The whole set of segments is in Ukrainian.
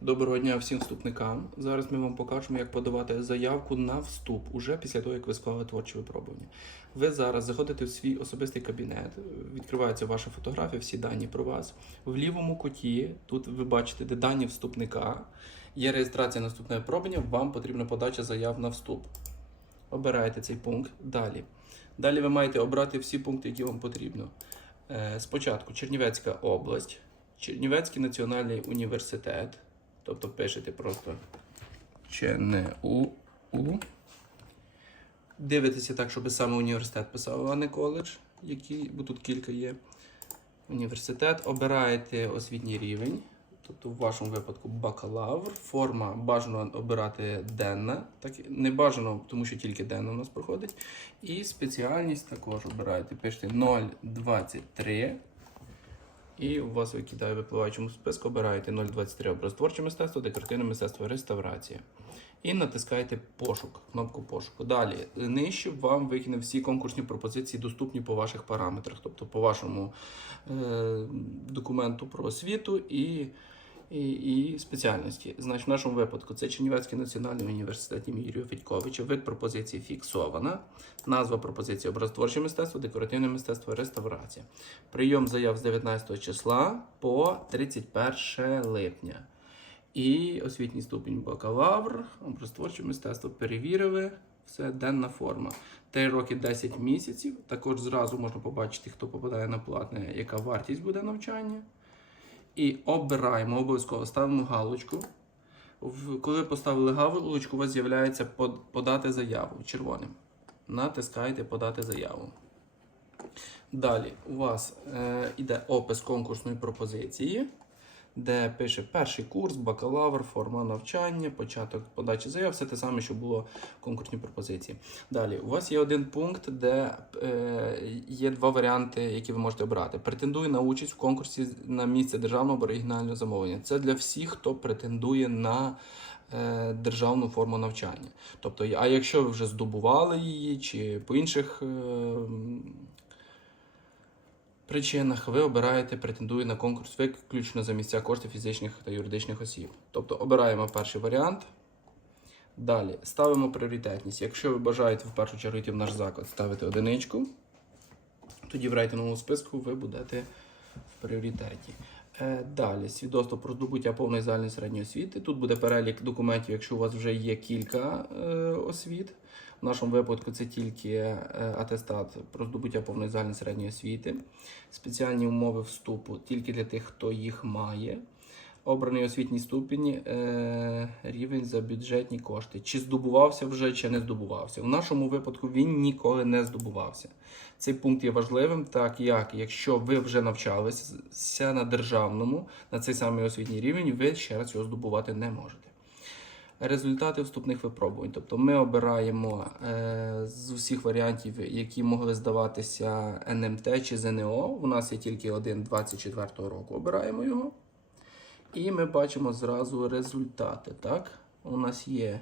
Доброго дня всім вступникам. Зараз ми вам покажемо, як подавати заявку на вступ уже після того, як ви склали творче випробування. Ви зараз заходите в свій особистий кабінет, відкривається ваша фотографія, всі дані про вас. В лівому куті тут ви бачите, де дані вступника. Є реєстрація на вступне випробування, вам потрібна подача заяв на вступ. Обираєте цей пункт. Далі. Далі ви маєте обрати всі пункти, які вам потрібно. Е, Спочатку Чернівецька область, Чернівецький національний університет. Тобто пишете просто ЧНУ. Дивитеся так, щоб саме університет писав, а не коледж, який, бо тут кілька є. Університет. Обираєте освітній рівень, тобто в вашому випадку бакалавр. Форма бажано обирати денна. Так, не бажано, тому що тільки денна у нас проходить. І спеціальність також обираєте. Пишете 023. І у вас викидає в випливаючому списку, обираєте 023 образотворче мистецтво, декоративне мистецтво, реставрація. І натискаєте пошук, кнопку пошуку. Далі нижче вам викине всі конкурсні пропозиції, доступні по ваших параметрах, тобто по вашому е, документу про освіту і, і, і спеціальності. Значить, в нашому випадку це Чернівецький національний університет імені Юрія Федьковича. Вид пропозиції фіксована. Назва пропозиції образотворче мистецтво, декоративне мистецтво, реставрація. Прийом заяв з 19 числа по 31 липня. І освітній ступінь бакалавр, образотворче мистецтво перевірили. Все денна форма. 3 роки 10 місяців. Також зразу можна побачити, хто попадає на платне, яка вартість буде навчання. І обираємо, обов'язково ставимо галочку. Коли поставили галочку, у вас з'являється подати заяву червоним. Натискаєте подати заяву. Далі у вас е, йде опис конкурсної пропозиції, де пише перший курс, бакалавр, форма навчання, початок подачі заяв, все те саме, що було в конкурсній пропозиції. Далі, у вас є один пункт, де е, є два варіанти, які ви можете обрати. Претендує на участь в конкурсі на місце державного або регіонального замовлення. Це для всіх, хто претендує на е, державну форму навчання. Тобто, а якщо ви вже здобували її, чи по інших. Причинах ви обираєте претендує на конкурс виключно за місця коштів фізичних та юридичних осіб. Тобто обираємо перший варіант. Далі ставимо пріоритетність. Якщо ви бажаєте в першу чергу йти в наш заклад, ставите одиничку. Тоді в рейтинговому списку ви будете в пріоритеті. Е, Далі свідоцтво про здобуття повної загальної середньої освіти. Тут буде перелік документів, якщо у вас вже є кілька е, освіт. В нашому випадку це тільки е, атестат про здобуття повної загальної середньої освіти, спеціальні умови вступу тільки для тих, хто їх має. Обраний освітній ступінь, е, рівень за бюджетні кошти. Чи здобувався вже, чи не здобувався. В нашому випадку він ніколи не здобувався. Цей пункт є важливим, так як якщо ви вже навчалися на державному, на цей самий освітній рівень, ви ще раз його здобувати не можете. Результати вступних випробувань. Тобто ми обираємо е, з усіх варіантів, які могли здаватися НМТ чи ЗНО. У нас є тільки один 24-го року. Обираємо його. І ми бачимо зразу результати. Так? У нас є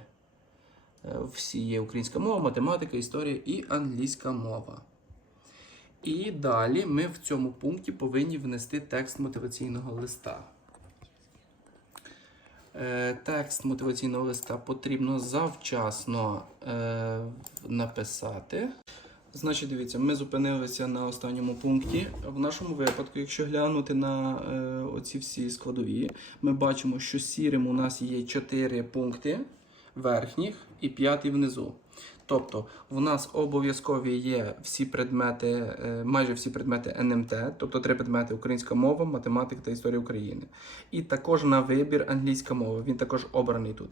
е, всі є українська мова, математика, історія і англійська мова. І далі ми в цьому пункті повинні внести текст мотиваційного листа. Е, Текст мотиваційного листа потрібно завчасно е, написати. Значить, дивіться, ми зупинилися на останньому пункті. В нашому випадку, якщо глянути на е, оці всі складові, ми бачимо, що сірим у нас є 4 пункти верхніх і 5 внизу. Тобто, в нас обов'язкові є всі предмети, е, майже всі предмети НМТ, тобто три предмети українська мова, математика та історія України. І також на вибір англійська мова. Він також обраний тут.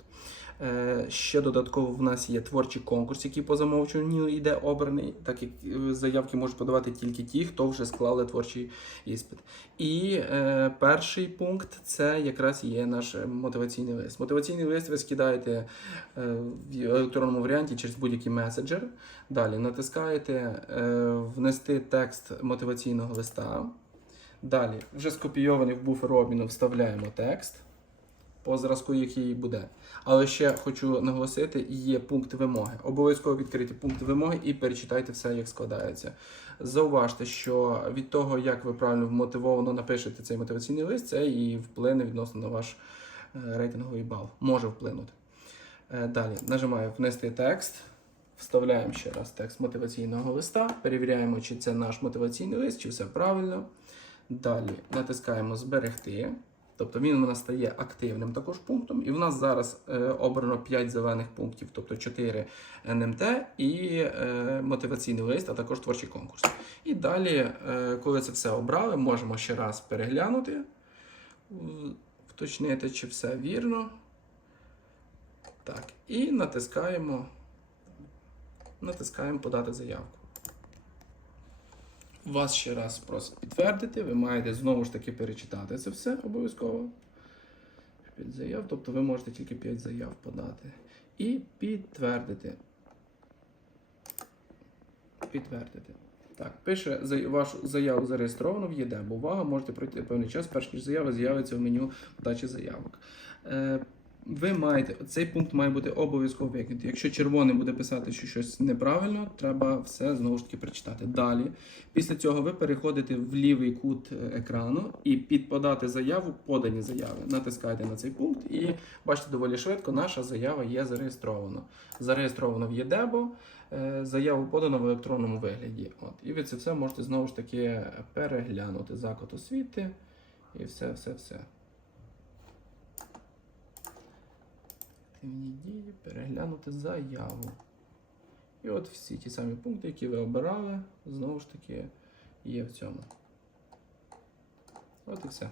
Е, Ще додатково в нас є творчий конкурс, який по замовчуванню йде обраний, так як е, заявки можуть подавати тільки ті, хто вже склали творчий іспит. І е, перший пункт це якраз є наш мотиваційний лист. Мотиваційний лист ви скидаєте е, в електронному варіанті через будь-який меседжер. Далі натискаєте е, внести текст мотиваційного листа. Далі, вже скопійований в буфер обміну, вставляємо текст по зразку, який буде. Але ще хочу наголосити, є пункт вимоги. Обов'язково відкрийте пункт вимоги і перечитайте все, як складається. Зауважте, що від того, як ви правильно вмотивовано напишете цей мотиваційний лист, це і вплине відносно на ваш е, рейтинговий бал. Може вплинути. Е, Далі нажимаю внести текст. Вставляємо ще раз текст мотиваційного листа, перевіряємо, чи це наш мотиваційний лист, чи все правильно. Далі натискаємо Зберегти. Тобто він у нас стає активним також пунктом. І в нас зараз е, обрано 5 зелених пунктів, тобто 4 НМТ і е, мотиваційний лист, а також творчий конкурс. І далі, е, коли це все обрали, можемо ще раз переглянути, вточнити, чи все вірно. Так, і натискаємо, натискаємо подати заявку. Вас ще раз просить підтвердити, ви маєте знову ж таки перечитати це все обов'язково. 5 заяв, тобто ви можете тільки 5 заяв подати. І підтвердити. Підтвердити. Так, пише вашу заяву зареєстровано в ЄДЕБ. Увага, можете пройти певний час, перш ніж заява з'явиться в меню подачі заявок. Е, ви маєте, цей пункт має бути обов'язково викинутий. Якщо червоним буде писати, що щось неправильно, треба все знову ж таки прочитати. Далі, після цього ви переходите в лівий кут е, екрану і під подати заяву, подані заяви. Натискаєте на цей пункт і бачите доволі швидко, наша заява є зареєстрована. Зареєстровано в ЄДЕБО, е, заяву подано в електронному вигляді. От. І ви це все можете знову ж таки переглянути. Заклад освіти і все, все, все. Активні дії, переглянути заяву. І от всі ті самі пункти, які ви обирали, знову ж таки є в цьому. От і все.